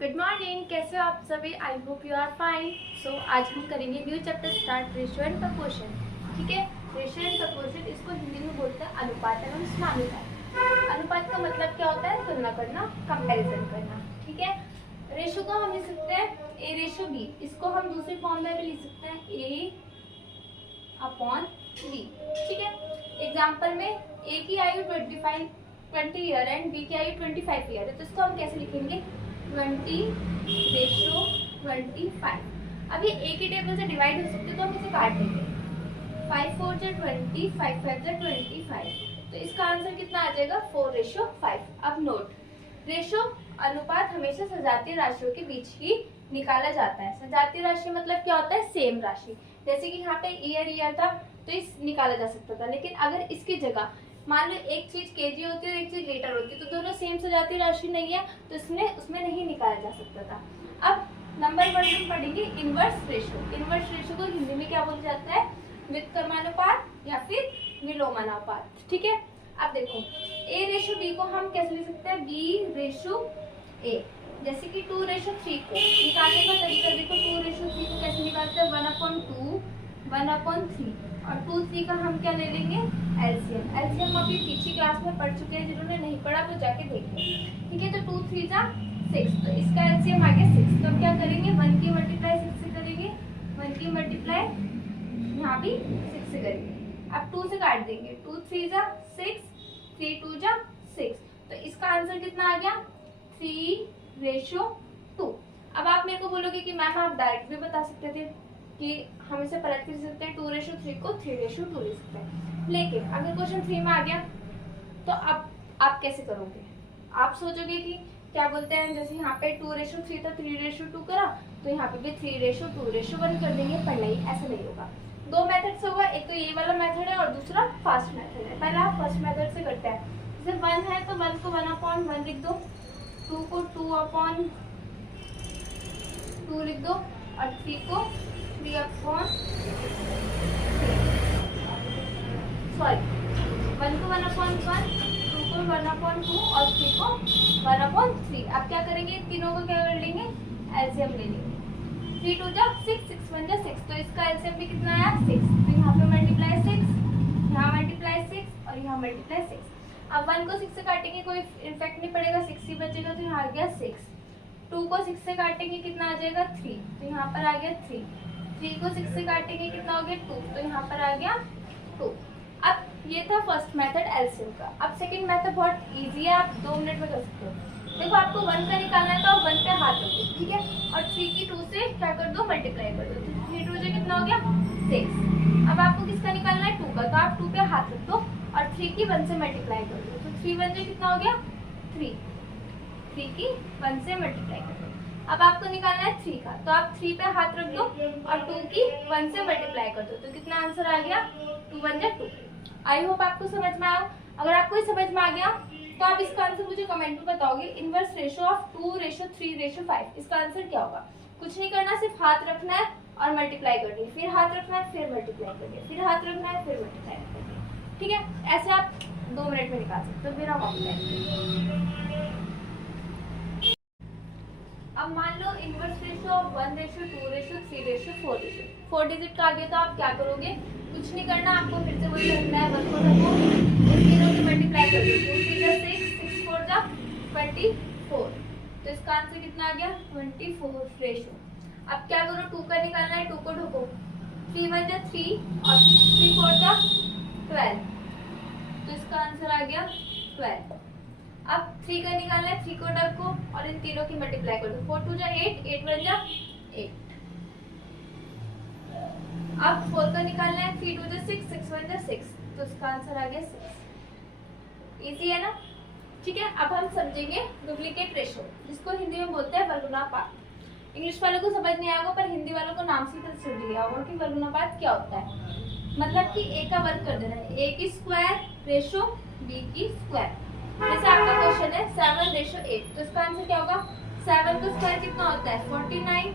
Good morning, कैसे हो आप सभी? I hope you are fine. So आज हम करेंगे new chapter start, ratio and proportion. ठीक है, रेशियो एंड प्रपोर्शन, इसको हिंदी में बोलते हैं अनुपात एवं समानुपात। अनुपात का मतलब क्या होता है? तुलना करना, कंपैरिजन करना। ठीक है, रेशियो को हम लिख सकते हैं ए रेशियो बी। इसको हम दूसरी फॉर्म में भी लिख सकते हैं ए अपॉन बी। ठीक है, एग्जाम्पल में ए की आयु 20 ईयर एंड बी की आयु 25 ईयर है, तो इसको हम कैसे लिखेंगे? 20:25। अब ये एक ही टेबल से डिवाइड हो सकते, तो हम इसे काट देंगे। 5 4 जा 20, 5 5 जा 25। तो इसका आंसर कितना आ जाएगा? 4:5। अब नोट, रेशियो अनुपात हमेशा सजातीय राशियों के बीच ही निकाला जाता है। सजातीय राशि मतलब क्या होता है? सेम राशि। जैसे कि यहाँ पे ईयर था, तो इस निकाला जा सकता था। लेकिन अगर इसकी जगह मान लो एक चीज केजी होती है और एक चीज लीटर होती है, तो दोनों सेम सजातीय राशि नहीं है, तो उसमें नहीं निकाला जा सकता था। अब नंबर 1 हम पढ़ेंगे इनवर्स रेशियो। इनवर्स रेशियो को हिंदी में क्या बोला जाता है? व्युत्क्रमानुपात या फिर विलोमानुपात। ठीक है, अब देखो ए रेशियो बी को हम कैसे लिख सकते हैं? B ratio A. जैसे कि 2:3 को निकालने का तरीका देखो। 2:3 को कैसे निकालते हैं? 1/2, 1/3 और 2 3 का हम क्या ले लेंगे? एलसीएम। एलसीएम अभी पिछली क्लास में पढ़ चुके हैं, जिन्होंने नहीं पढ़ा वो जाके देख लें। ठीक है, तो 2 3 जा 6, तो इसका एलसीएम आ गया 6। तो अब क्या करेंगे? 1 की मल्टीप्लाई 6 से करेंगे, 1 की मल्टीप्लाई यहाँ भी 6 से करेंगे। अब 2 से काट देंगे, 2 3 जा 6, 3 2 जा 6। तो इसका आंसर कितना आ गया? 3:2। अब आप मेरे को बोलोगे कि मैम आप डायरेक्ट भी बता सकते थे कि हम इसे पलट कर सकते हैं, 2:3 को 3:2 लिख सकते हैं। लेकिन अगर क्वेश्चन 3 में आ गया तो अब आप कैसे करोगे? आप सोचोगे कि क्या बोलते हैं, जैसे यहाँ पे 2:3 था, 3:2 करा, तो यहाँ पे भी 3:2:1 कर देंगे, पर नहीं, ऐसा नहीं होगा। दो मेथड से होगा, एक तो ये वाला मेथड है और दूसरा फास्ट मेथड है। पहले आप फर्स्ट मेथड से करते हैं। जैसे 1 है तो 1 को 1/1 लिख दो, 2 को 2/2 लिख दो और 3 को 3/1 को 1/1, 2 को 1/2 और 3 को 1/3। अब क्या करेंगे? तीनों को क्या कर लेंगे? एलसीएम ले लेंगे। 3 2 जा 6, 6 1 जा 6, तो इसका एलसीएम भी कितना आया? 6। तो यहाँ पे मल्टीप्लाई 6, यहाँ मल्टीप्लाई 6 और यहाँ मल्टीप्लाई 6। अब 1 को 6 से काटेंगे, कोई इफेक्ट नहीं पड़ेगा, 6 ही बचेगा, तो यहाँ आ गया 6। 2 को 6 से काटेंगे, कितना आ जाएगा? 3, तो यहाँ पर आ गया 3। 3 को 6 से काटेंगे, कितना हो गया? 2, तो यहाँ पर आ गया 2। अब ये था फर्स्ट मेथड एलसीएम का। अब सेकंड मेथड बहुत इजी है, आप 2 मिनट में कर सकते हो। देखो आपको 1 का निकालना है, तो आप 1 पे हाथ रखो, ठीक है, और 3 की 2 से क्या कर दो? मल्टीप्लाई कर दो। तो 3 2 से कितना हो गया? 6। अब आपको किसका निकालना है? 2 का, तो आप 2 पे हाथ रख दो और 3 की 1 से मल्टीप्लाई कर दो। तो 3 1 से कितना हो गया? 3। 3 की 1 से मल्टीप्लाई कर दो। अब आपको निकालना है 3 का, तो आप 3 पे हाथ रख दो और 2 की 1 से मल्टीप्लाई कर दो। तो कितना आंसर आ गया? 2 1 जा 2। आई होप आपको समझ में आया। अगर आपको ये समझ में आ गया तो आप इसका आंसर मुझे कमेंट में बताओगे। इनवर्स रेशियो ऑफ 2:3:5, इसका आंसर क्या होगा? कुछ नहीं करना, सिर्फ हाथ रखना है और मल्टीप्लाई करनी है, फिर हाथ रखना है, फिर मल्टीप्लाई करनी है, फिर हाथ रखना है, फिर मल्टीप्लाई करनी है। ठीक है, ऐसे आप 2 मिनट में निकाल सकते हो बिना कॉम्प्लेक्स। अब मान लो इनवर्स रेशियो ऑफ 1:2:3:4। 4 डिजिट का आ गया, तो आप क्या करोगे? कुछ नहीं करना, आपको फिर से वही रखना है, 1 को रखो, इन तीनों की मल्टीप्लाई कर दो। 2 3 जा 6, 6 4 जा 24। तो इसका आंसर कितना आ गया? 24 रेशियो। अब क्या करो? 2 का निकालना है, 2 को ढको, 3 1 जा 3 और 3 4 जा 12। तो इसका आंसर आ गया 12। अब 3 का निकालना है, 3 को ढको और इन तीनों की मल्टीप्लाई कर दो। 4 2 जा 8, 8 1 जा 8। अब 4 का निकालना है, 3 2 जा 6, 6 1 जा 6। तो इसका आंसर आ गया 6। इजी है ना? ठीक है, अब हम समझेंगे डुप्लीकेट रेशियो, जिसको हिंदी में बोलते हैं वर्गुणापात। इंग्लिश वालों को समझ नहीं आएगा, पर हिंदी वालों को नाम से तो समझ लिया होगा कि वर्गुणापात क्या होता है। मतलब कि ए का वर्ग कर देना है, ए की स्क्वायर रेशियो बी की स्क्वायर। जैसे आपका क्वेश्चन है 7:8, तो इसका आंसर क्या होगा? 7 का स्क्वायर कितना होता है? 49।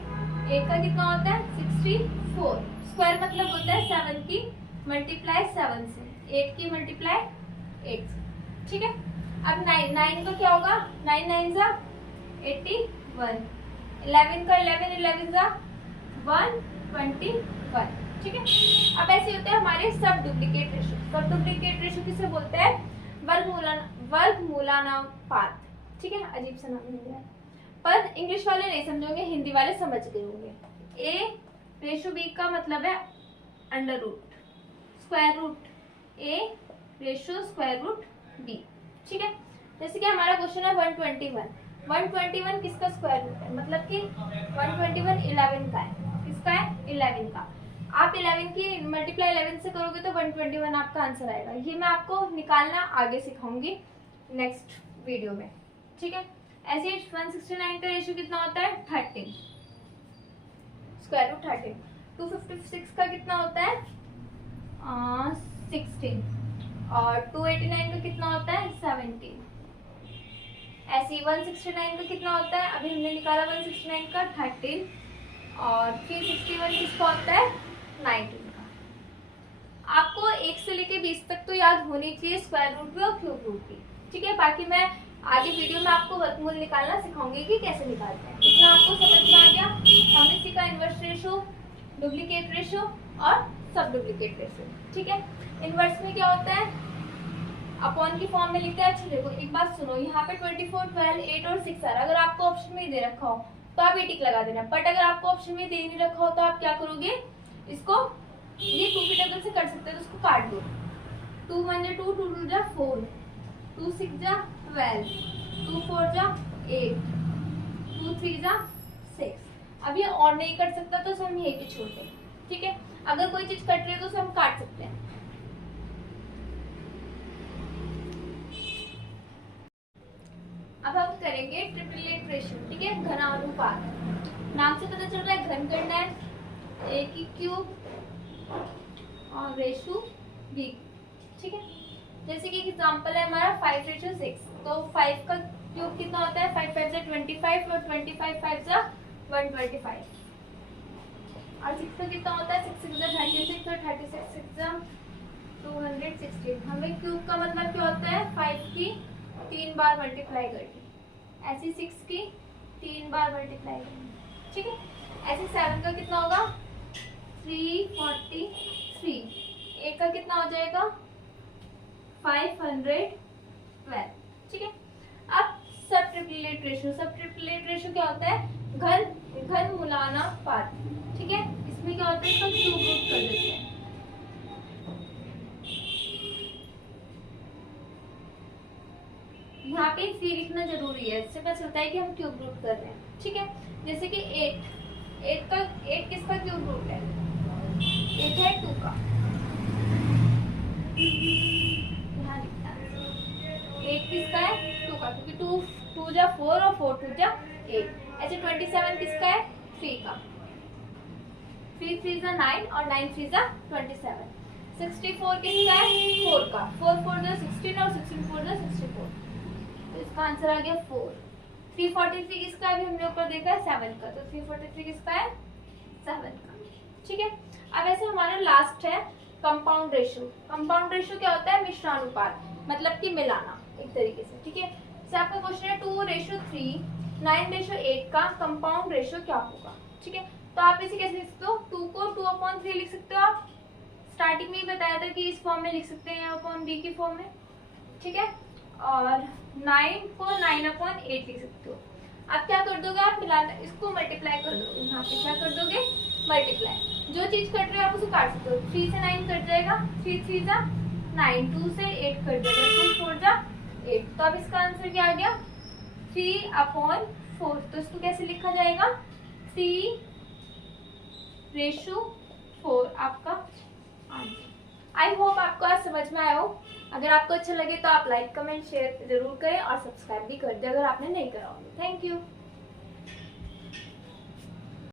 8 का कितना होता है? 64। स्क्वायर मतलब होता है 7 की मल्टीप्लाई 7 से, 8 की मल्टीप्लाई 8 से। ठीक है, अब 9 का क्या होगा? 9 9 जा 80, 1, 11 का 11, 11 का 121, ठीक है। अब ऐसे होते हैं हमारे सब डुप्लीकेट रेशो। सब डुप्लीकेट रेशो किसे बोलते हैं? वर्गमूलानुपात, ठीक है। अजीब सा नाम है पर इंग्लिश वाले नहीं समझोगे, हिंदी वाले समझ गए होंगे। ए रेशो बी का मतलब है अंडर रूट स्क्वायर रूट ए रेशो स्क्वायर रूट बी, ठीक है। जैसे कि हमारा क्वेश्चन है 121 किसका स्क्वायर रूट है, मतलब कि 121 11 का है। किसका है? 11 का। आप 11 की मल्टीप्लाई 11 से करोगे तो 121 आपका आंसर आएगा। ये मैं आपको निकालना आगे सिखाऊंगी नेक्स्ट वीडियो में, ठीक है। ऐसे 169 का रेशियो कितना होता है? 13 स्क्वायर रूट 13। 256 का कितना होता है? 16 और 289 का कितना होता है? 17। ऐसे 169 का कितना होता है? अभी हमने निकाला 169 का 13 और 361 किसका होता है? 19 का। आपको 1 से लेके 20 तक तो याद होनी चाहिए स्क्वायर रूट भी और क्यूब रूट भी, ठीक है। बाकी मैं आगे वीडियो में आपको वर्गमूल निकालना सिखाऊंगी कि कैसे निकालते हैं। इतना आपको समझ में आ गया? हमने सीखा इनवर्स रेशो, डुप्लीकेट रेशो और सब डुप्लीकेट रेशो, ठीक है। इनवर्स में क्या होता है? अपॉन की फॉर्म में लिखा है। अच्छा देखो एक बात सुनो, यहाँ पे 24, 12, 8 और 6 आ रहा है। अगर आपको ऑप्शन में दे रखा हो तो आप ये टिक लगा देना, बट अगर आपको ऑप्शन में दे नहीं रखा हो तो आप क्या करोगे? इसको ये 2 की टेबल से कर सकते हो तो उसको काट दो। 2 1 जा 2, 2 2 जा 4, 2 6 जा 12, 2 4 जा 8, 2 3 जा 6। अब ये और नहीं कट सकता तो हम यहीं पे छोड़ दें, ठीक है। अगर कोई चीज कट रही है तो उसे हम काट सकते हैं। अब हम करेंगे ट्रिपलेट रेशियो, ठीक है, घनानुपात। नाम से पता चल रहा है घन करना है, ए की क्यूब और रेशो बी, ठीक है। जैसे कि एग्जांपल है हमारा 5:6, तो 5 का क्यूब कितना होता है? 5 5 जा 25 और 25 5 जा 125 और 6 का कितना होता है? 6 6 जा 36 और 36 6 जा 216। हमें क्यूब का मतलब क्या होता है? 5 की 3 बार मल्टीप्लाई करनी, ऐसे 6 की 3 बार मल्टीप्लाई करनी, ठीक है। ऐसे 7 का कितना होगा? 343। 8 का कितना हो जाएगा? 512, ठीक है। अब सब ट्रिपलेट रेशियो क्या होता है? घनमूलानुपात, ठीक है। इसमें क्या होता है? इसको क्यूब रूट कर देते हैं। यहाँ पे 3 लिखना जरूरी है, इससे पता चलता है कि हम क्यूब रूट कर रहे हैं, ठीक है। जैसे कि 8 किसका क्यूब रूट है? 8 है 2 का, यहाँ लिखना है 8 किसका है? 2 का, क्योंकि 2 जा 4 और 4 2 जा 8। ऐसे 27 किसका है? 3 का, 3 3 जा 9 और 9 3 जा 27। 64 किसका है? 4 का, 4 4 जा 16 और 16 4 जा 64, तो इसका आंसर आ गया 4। 343 किसका है? अभी हमने ऊपर देखा है 7 का, तो 343 किसका है? 7 का, ठीक है। अब ऐसे हमारा लास्ट है कंपाउंड रेशियो। कंपाउंड रेशियो क्या होता है? मिश्रानुपात, मतलब कि मिलाना एक तरीके से, ठीक है। जैसे आपका क्वेश्चन है 2:3, 9:8 का कंपाउंड रेशियो क्या होगा, ठीक है। तो आप इसे कैसे लिख सकते हो? 2 को 2/3 लिख सकते हो आप। स्टार्टिंग में ही बताया था कि इस फॉर्म में लिख सकते हैं अपॉन बी की फॉर्म में, ठीक है। और 9 को 9/8 लिख सकते हो। आप क्या कर दोगे? आप मिलाना, इसको मल्टीप्लाई कर दोगे। यहाँ पे क्या कर दोगे? मल्टीप्लाई। जो चीज कट रही है आप उसे काट सकते हो। 3 से 9 कट जाएगा, 3 3 जा 9, 2 से 8 कट जाएगा, 2 4 जा 8। तो अब इसका आंसर क्या आ गया? 3/4। तो इसको कैसे लिखा जाएगा? 3:4 आपका आंसर। आई होप आपको आज समझ में आया हो। अगर आपको अच्छा लगे तो आप लाइक कमेंट शेयर जरूर करें और सब्सक्राइब भी कर दें अगर आपने नहीं करा हो। Thank you.